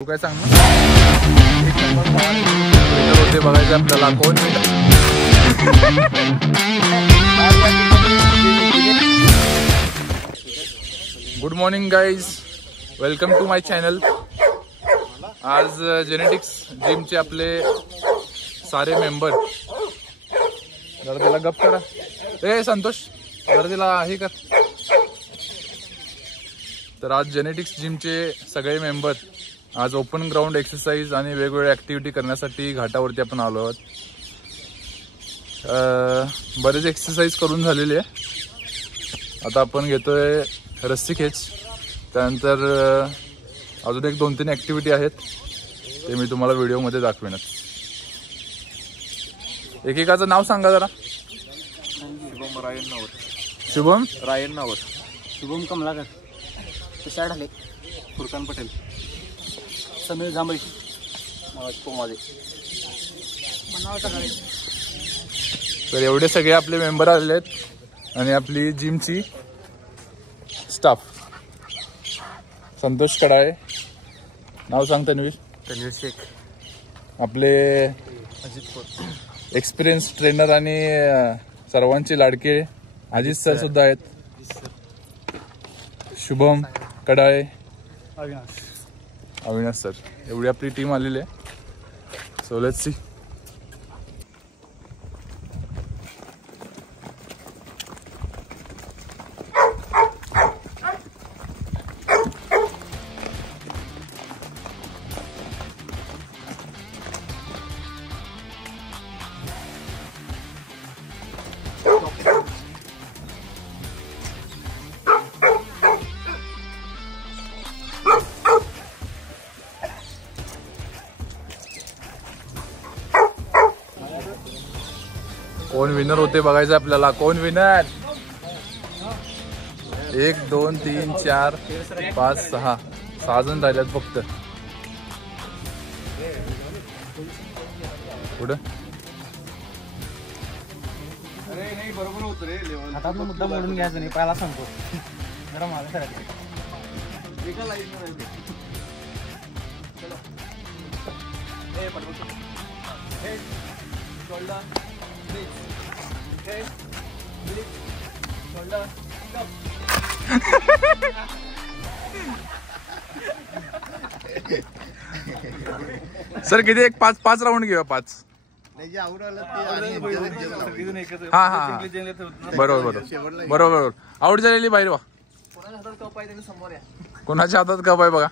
तू काय सांग ना होते बघायचं आपल्याला कोण. Good morning guys, welcome to my channel. आज जेनेटिक्स जिमचे आपले सारे मेंबर, जरा त्याला गप करा ए संतोष, जरा त्याला हे कर. तर आज जेनेटिक्स जिमचे सगळे मेंबर आज ओपन ग्राउंड एक्सरसाइज आणि वेगवेगळ्या ऍक्टिव्हिटी करण्यासाठी घाटावरती आपण आलो आहोत. बरेच एक्सरसाइज करून झालेले आहे. आता आपण घेतोय रस्सी खेच. त्यानंतर अजून एक 2-3 ऍक्टिव्हिटी आहेत, ते मी तुम्हाला व्हिडिओमध्ये दाखवेनच. एकेकाचं नाव सांगा जरा. शुभम रायन नावर. शुभम रायन नावर. शुभम कमलाकर, तुषार ढाले, फुरकान पटेल, समीर जांभळी, पोमादे. तर एवढे सगळे आपले मेंबर आलेले आहेत आणि आपली जिमची स्टाफ. संतोष कडाळे, नाव सांग. तन्वीर शेख. आपले अजित खोत. एक्सपिरियन्स ट्रेनर आणि सर्वांचे लाडके अजित सर सुद्धा आहेत. शुभम कडाळे, अविनाश सर, एवढी आपली टीम आलेली आहे. So let's see. कोण विनर होते बघायचं आपल्याला. कोण विनर. 1 2 3 4 5 6 जण राहिल्यात फक्त. पुढं बरोबर होत रे. हातात मुद्दा मोडून घ्यायचं नाही, पहिला सांगतो जरा मागे करायचं. एका लाईन सर किती. एक 5 राऊंड घेऊया. 5. हा बरोबर. आउट झालेली बाहेर. वा, कोणाच्या हातात कप आहे बघा.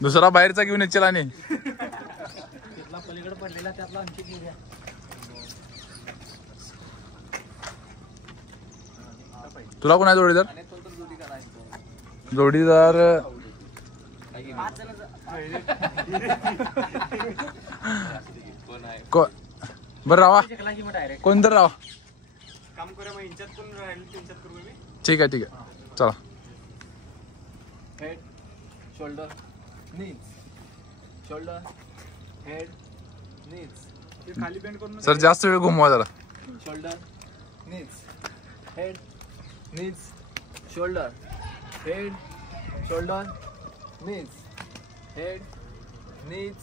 दुसरा बाहेरचा घेऊन येईल. आणि पलीकडे पडलेला त्यातला आणखी घेऊया. तुला कोण आहे जोडीदार. जोडीदार बरं रावा. कोणतं रावा. ठीक आहे चला. हेड, शोल्डर, नीज, शोल्डर, हेड, नीज. खाली बेंड करून सर जास्त वेळ घुमवा जरा. शोल्डर, नीज, हेड, नीज, शोल्डर, हेड, शोल्डर, नीज, हेड, नीज,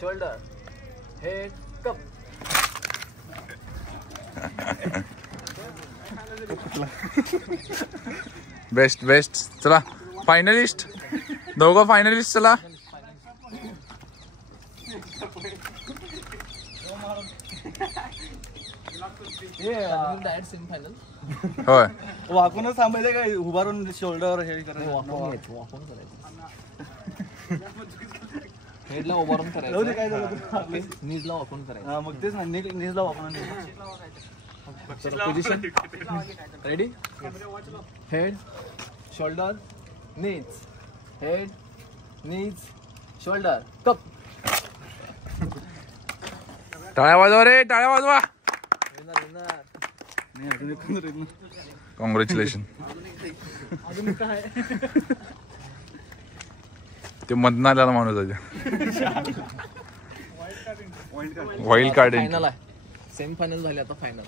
शोल्डर, हेड, कप. बेस्ट. चला फायनलिस्ट. दोघं फायनलिस्ट. चला होय. वाकूनच थांबायचं काय, उभारून शोल्डर हे करायचं. हेडला उभारून करायचं. काय झालं, नीजला वाकून करायचं. मग तेच ना, नीजला वाकून. Position ready. हेड, शोल्डर, नीज, हेड, नीज, शोल्डर, कप. टाळ्या वाजवा रे, टाळ्या वाजवा. कॉंग्रॅच्युलेशन. ते मधनं आलेला माणूस आहे. वाईल्ड कार्ड फायनल आहे. सेमी फायनल झाले, आता फायनल.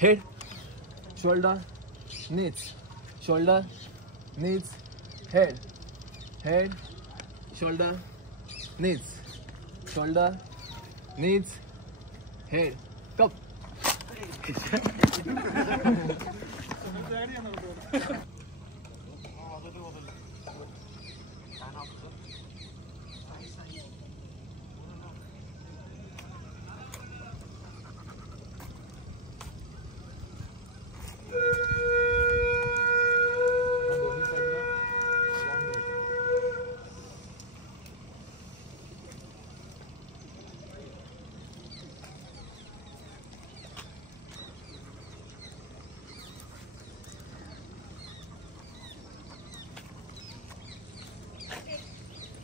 हेड, शोल्डर, नीज, shoulder, knees, head, shoulder, knees, shoulder, knees, head, cup.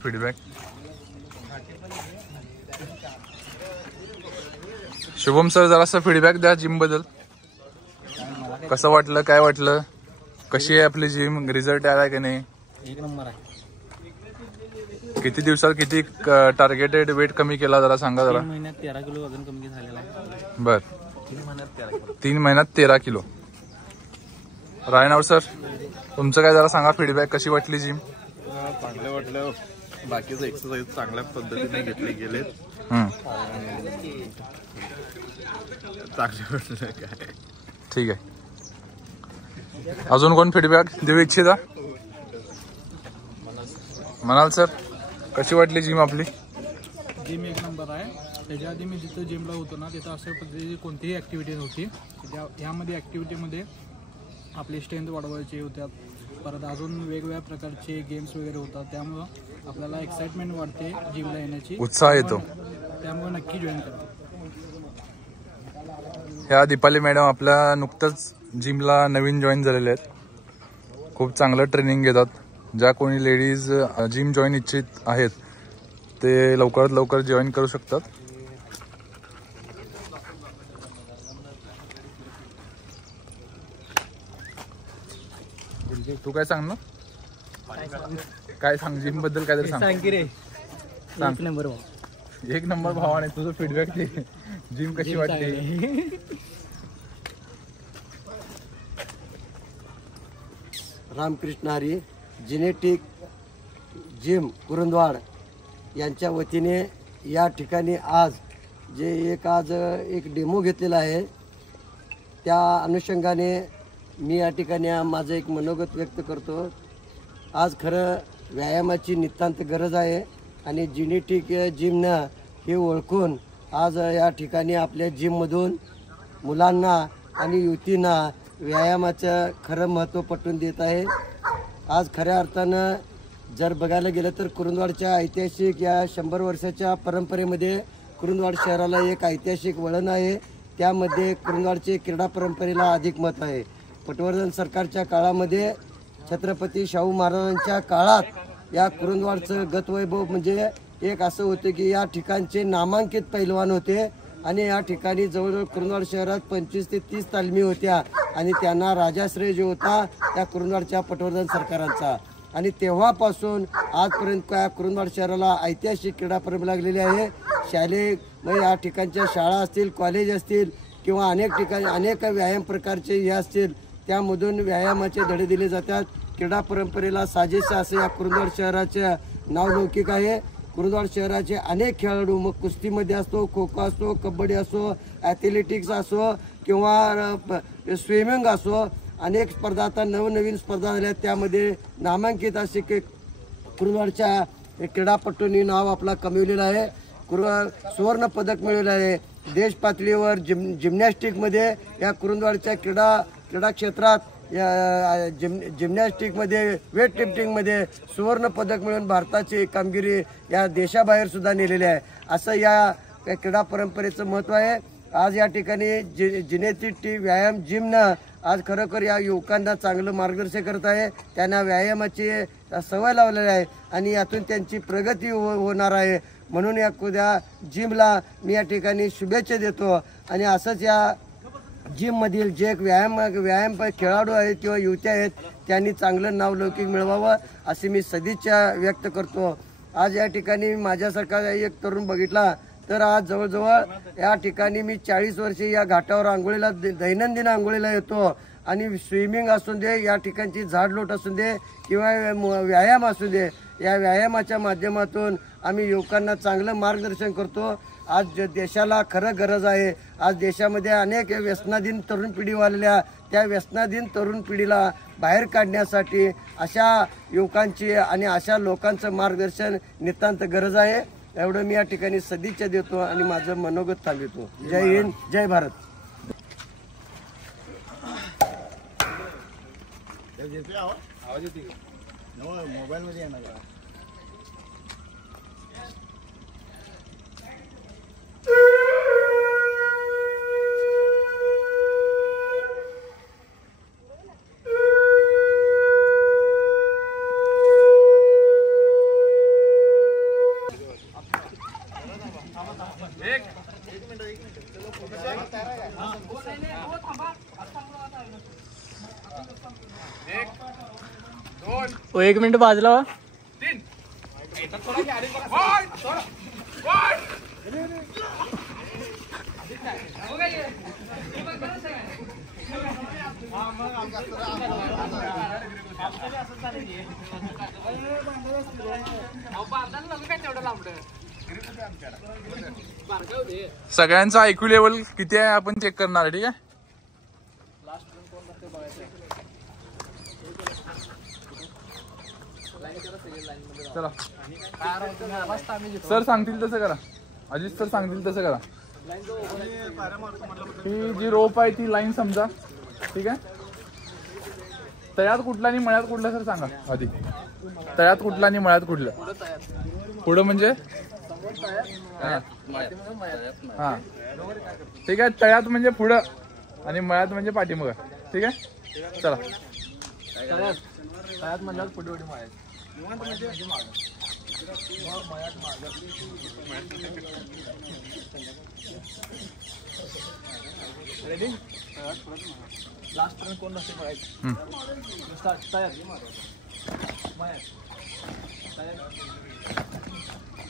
Feedback Shubham sir जरासा फीडबॅक द्या जिम बद्दल. कसं वाटलं, काय वाटलं, कशी आहे आपली जिम, रिझल्ट आला की नाही? एक नंबर आहे. किती दिवसात किती टार्गेटेड वेट कमी केला जरा सांगा जरा. 3 महिन्यात 13 किलो वजन कमी झालेलं आहे. बर 3 महिन्यात 13 किलो. 3 महिन्यात 13 किलो. रायनाव सर तुमचं काय जरा सांगा फीडबॅक, कशी वाटली जिम? चांगलं वाटलं. बाकीचं एक्सरसाइज चांगल्या पद्धतीने घेतले गेले. चांगले वाटलं काय. ठीक आहे. अजून कोण फीडबॅक देऊ इच्छिता? म्हणाल सर कशी वाटली जिम आपली? जिम एक नंबर आहे. त्याच्या आधी मी जिथं जिमला होतो ना तिथं अशा पद्धतीची कोणतीही ॲक्टिव्हिटी नव्हती. यामध्ये ॲक्टिव्हिटीमध्ये आपली स्ट्रेंथ वाढवायची होत्या, परत अजून वेगवेगळ्या प्रकारचे गेम्स वगैरे होतात. त्यामुळं आपल्याला एक्साइटमेंट वाढते जिमला येण्याची, उत्साह येतो. त्यामुळे नक्की जॉईन करा. ह्या दीपाली मॅडम आपल्या नुकतंच जिमला नवीन जॉईन झालेले आहेत. खूप चांगलं ट्रेनिंग घेतात. ज्या कोणी लेडीज जिम जॉईन इच्छित आहेत ते लवकरात लवकर जॉईन करू शकतात. तू काय सांग ना, काय सांग जिम बद्दल काय तरी सांग. सांग. एक नंबर भावाने तुझं फीडबॅक दे. जिम कशी वाटते? रामकृष्ण हरी जेनेटिक जिम कुरुंदवाड यांच्या वतीने या ठिकाणी आज एक डेमो घेतलेला आहे. त्या अनुषंगाने मी या ठिकाणी माझं एक मनोगत व्यक्त करतो. आज खरं व्यायामाची नितांत गरज आहे आणि जेनेटिक जिमनं हे ओळखून आज या ठिकाणी आपल्या जिममधून मुलांना आणि युवतींना व्यायामाचं खरं महत्त्व पटवून देत आहे. आज खऱ्या अर्थानं जर बघायला गेलं तर कुरुंदवाडच्या ऐतिहासिक या 100 वर्षाच्या परंपरेमध्ये कुरुंदवाड शहराला एक ऐतिहासिक वळण आहे. त्यामध्ये कुरुंदवाडचे क्रीडा परंपरेला अधिक महत्त्व आहे. पटवर्धन सरकारच्या काळामध्ये छत्रपती शाहू महाराजांच्या काळात या कुरुंदवाडचं गतवैभव म्हणजे एक असं होतं की या ठिकाणचे नामांकित पैलवान होते आणि या ठिकाणी जवळजवळ कुरुंदवाड शहरात 25 ते 30 तालमी होत्या आणि त्यांना राजाश्रय जो होता त्या कुरुंदवाडच्या पटवर्धन सरकारांचा. आणि तेव्हापासून आजपर्यंत या कुरुंदवाड शहराला ऐतिहासिक क्रीडा परंपरा लागलेली आहे. शालेय म्हणजे या ठिकाणच्या शाळा असतील, कॉलेज असतील किंवा अनेक ठिकाणी अनेक व्यायाम प्रकारचे हे असतील, त्यामधून व्यायामाचे धडे दिले जातात. क्रीडा परंपरेला साजेसे असे या कुरुंदवाड शहराचे नावलौकिक आहे. कुरुंदवाड शहराचे अनेक खेळाडू, मग कुस्तीमध्ये असतो, खो खो असो, कबड्डी असो, ॲथलेटिक्स असो किंवा स्विमिंग असो, अनेक स्पर्धा आता नवनवीन स्पर्धा झाल्या. त्यामध्ये नामांकित असे कुरुंदवाडच्या क्रीडापटूंनी नाव आपला कमविलेलं आहे. सुवर्ण पदक मिळवलं आहे. देश पातळीवर जिम्नॅस्टिकमध्ये या कुरुंदवाडच्या क्रीडा क्षेत्रात जिम्नॅस्टिकमध्ये वेट लिफ्टिंगमध्ये सुवर्ण पदक मिळवून भारताची कामगिरी या देशाबाहेर सुद्धा नेलेली आहे. असं या क्रीडा परंपरेचं महत्त्व आहे. आज या ठिकाणी जेनेटिक व्यायाम जिमनं आज खरोखर या युवकांना चांगलं मार्गदर्शन करत आहे. त्यांना व्यायामाची सवय लावलेली आहे आणि यातून त्यांची प्रगती होणार आहे. म्हणून या जिमला मी या ठिकाणी शुभेच्छा देतो. आणि असंच या जिममधील जे व्यायाम खेळाडू आहेत किंवा युवती आहेत त्यांनी चांगलं नावलौकिक मिळवावं अशी मी सदिच्छा व्यक्त करतो. आज या ठिकाणी माझ्यासारखा एक तरुण बघितला तर आज जवळजवळ या ठिकाणी मी 40 वर्षे या घाटावर आंघोळीला दैनंदिन आंघोळीला येतो. आणि स्विमिंग असू दे, या ठिकाणची झाडलोट असू दे किंवा व्यायाम असू दे, या व्यायामाच्या माध्यमातून आम्ही युवकांना चांगलं मार्गदर्शन करतो. आज देशाला खरं गरज आहे. आज देशामध्ये अनेक व्यसनाधीन तरुण पिढी वाढलेल्या, त्या व्यसनाधीन तरुण पिढीला बाहेर काढण्यासाठी अशा युवकांची आणि अशा लोकांचं मार्गदर्शन नितांत गरज आहे. एवढं मी या ठिकाणी सदिच्छा देतो आणि माझं मनोगत थांबवतो. जय हिंद, जय भारत. मोबाईल मध्ये येणार का? एक मिनिट बाजूला व्हा. सगळ्यांचा IQ लेवल किती आहे आपण चेक करणार. ठीक आहे. चला सर सांगतील तसं करा. अजित सर सांगतील तसं करा. ही जी रोप आहे ती लाईन समजा. ठीक आहे. तळ्यात कुठला आणि मळ्यात कुठला सर सांगा आधी. तळ्यात कुठला आणि मळ्यात कुठलं. पुढं म्हणजे हा ठीक आहे. तळ्यात म्हणजे पुढं आणि मळ्यात म्हणजे पाठीमागं. ठीक आहे. चला. तळ्यात म्हणल्यावर पुढे उडी मारायची. रेडी. लास्ट पर्यंत कोण नसते पळायचं. स्टार्ट. तयार. मयात. तयार.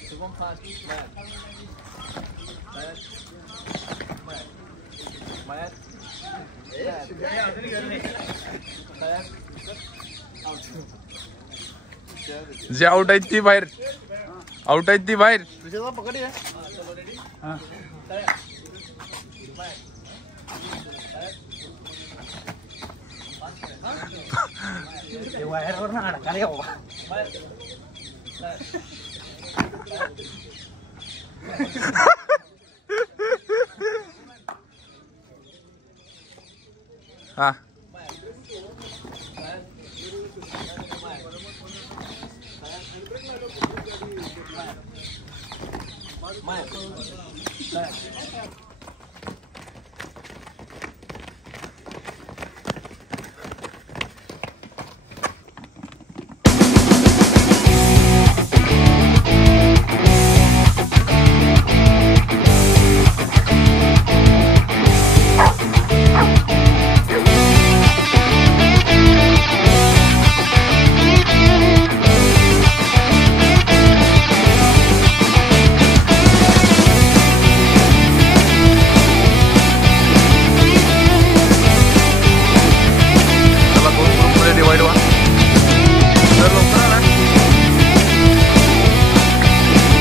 शुभम फास्ट. मयात. तयार. मयात. मयात. तयार. जे आउट आहेत ती बाहेर. आउट आहेत ती बाहेर. पकड आहे. वायरवर ना अडकाले बाबा. हा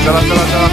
चला चला चला.